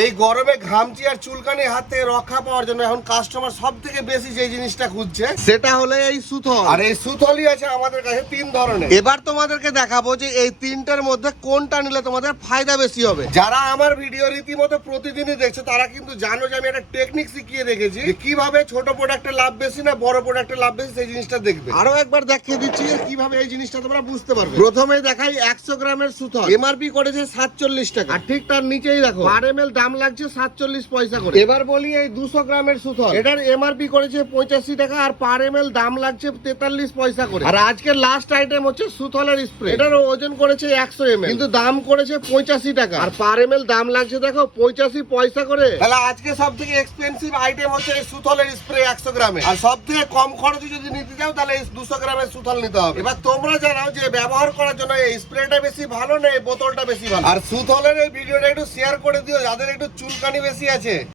এই গরমে ঘামচি আর চুলকানি হাত থেকে রক্ষা পাওয়ার জন্য এখন কাস্টমার সব থেকে বেশি যে জিনিসটা খুঁজছে সেটা হলো এই সুথল। আর এই সুথলই আছে আমাদের কাছে 3 ধরনের। এবার তোমাদেরকে দেখাবো যে এই তিনটার মধ্যে কোনটা নিলে তোমাদের ফায়দা বেশি হবে। যারা আমার ভিডিও রীতিমতো প্রতিদিনই দেখছে তারা কিন্তু জানো যে আমি একটা টেকনিক শিখিয়ে রেখেছি যে কিভাবে ছোট প্রোডাক্টে লাভ বেশি না বড় প্রোডাক্টে লাভ বেশি সেই জিনিসটা দেখবে। আরো একবার দেখিয়ে দিচ্ছি কিভাবে এই জিনিসটা তোমরা বুঝতে পারবে। প্রথমে দেখাই 100 গ্রামের সুথল, এমআরপি করেছে 47 টাকা, আর ঠিক তার নিচেই দেখো পার এমএল দাম লাগছে 47 পয়সা করে। এবার বলি এই 200 গ্রামের সুথল, এটার এমআরপি করেছে 85 টাকা আর পার এমএল দাম লাগছে 43 পয়সা করে। আর আজকের লাস্ট আইটেম হচ্ছে সুথলের স্প্রে, এটার ওজন করেছে 100 এমএল, কিন্তু দাম করেছে 85 টাকা আর পার এমএল দাম লাগছে দেখো 85 পয়সা করে। তাহলে আজকে সব থেকে এক্সপেন্সিভ আইটেম হচ্ছে এই সুথলের স্প্রে 100 গ্রামে। আর সব থেকে কম খরচে যদি নিতে চাও তাহলে এই 200 গ্রামের সুথল নিতে হবে। এবার তোমরা জানাও যে ব্যবহার করার জন্য এই স্প্রেটা বেশি ভালো না এই বোতলটা বেশি ভালো। আর সুথলের এই ভিডিওটা একটু শেয়ার করে দিও যাদের একটু চুলকানি বেশি আছে।